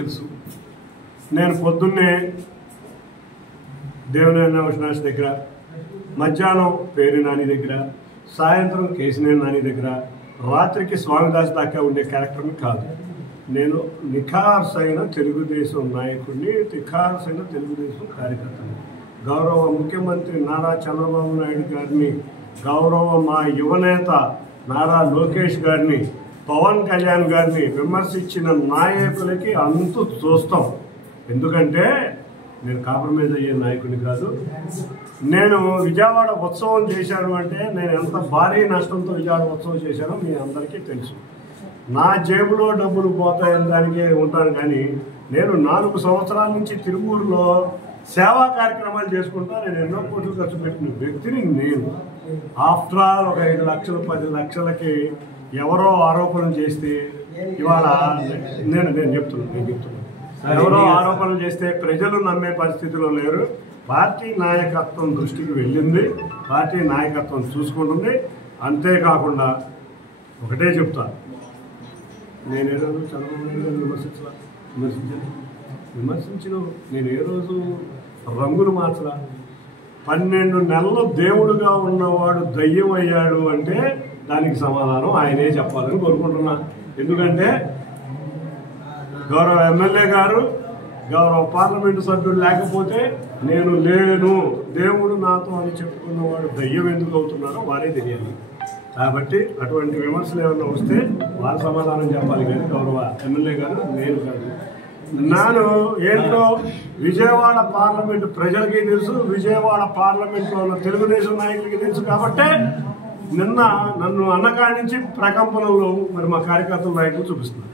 తెలుసు. నేను పొద్దున్నే దేవినేని అవినాష్ దగ్గర, మధ్యాహ్నం పేరు నాని దగ్గర, సాయంత్రం కేశినేని నాని దగ్గర, రాత్రికి స్వామిదాస్ దాకా ఉండే క్యారెక్టర్ని కాదు. నేను నిఖార్సైన తెలుగుదేశం నాయకుడిని, నిఖార్సైన తెలుగుదేశం కార్యకర్తని. గౌరవ ముఖ్యమంత్రి నారా చంద్రబాబు నాయుడు గారిని, గౌరవ మా యువనేత నారా లోకేష్ గారిని, పవన్ కళ్యాణ్ గారిని విమర్శించిన నాయకులకి అంతు చూస్తాం. ఎందుకంటే నేను కాంప్రమైజ్ అయ్యే నాయకుడిని కాదు. నేను విజయవాడ ఉత్సవం చేశాను అంటే నేను ఎంత భారీ నష్టంతో విజయవాడ ఉత్సవం చేశానో మీ అందరికీ తెలుసు. నా జేబులో డబ్బులు పోతాయని దానికే ఉంటాను, కానీ నేను 4 సంవత్సరాల నుంచి తిరుపూరులో సేవా కార్యక్రమాలు చేసుకుంటా నేను ఎన్నో కోట్లు ఖర్చు పెట్టిన వ్యక్తిని. నేను ఆఫ్టర్ ఆల్ ఒక 5 లక్షలు 10 లక్షలకి ఎవరో ఆరోపణలు చేస్తే ఇవాళ నేను చెప్తున్నాను ఎవరో ఆరోపణలు చేస్తే ప్రజలు నమ్మే పరిస్థితిలో లేరు. పార్టీ నాయకత్వం దృష్టికి వెళ్ళింది, పార్టీ నాయకత్వం చూసుకుంటుంది. అంతేకాకుండా ఒకటే చెప్తా, నేను ఏ రోజు చంద్రబాబు నాయుడు గారిని విమర్శించిన నేను ఏ రోజు రంగులు మార్చలా. 12 నెలలు దేవుడుగా ఉన్నవాడు దయ్యం అయ్యాడు అంటే దానికి సమాధానం ఆయనే చెప్పాలని కోరుకుంటున్నా. ఎందుకంటే గౌరవ ఎమ్మెల్యే గారు, గౌరవ పార్లమెంటు సభ్యుడు లేకపోతే నేను లేను, దేవుడు నాతో అని చెప్పుకున్నవాడు దయ్యం ఎందుకు అవుతున్నారో వారే తెలియాలి. కాబట్టి అటువంటి విమర్శలు ఏమైనా వస్తే వారు సమాధానం చెప్పాలి, కానీ గౌరవ ఎమ్మెల్యే గారు నేను కాదు. నాను ఏంటో విజయవాడ పార్లమెంటు ప్రజలకి తెలుసు, విజయవాడ పార్లమెంట్లో ఉన్న తెలుగుదేశం నాయకులకి తెలుసు. కాబట్టి నిన్న నన్ను అన్నకాడి నుంచి ప్రకంపనలో మరి మా కార్యకర్తల నాయకులు చూపిస్తున్నారు.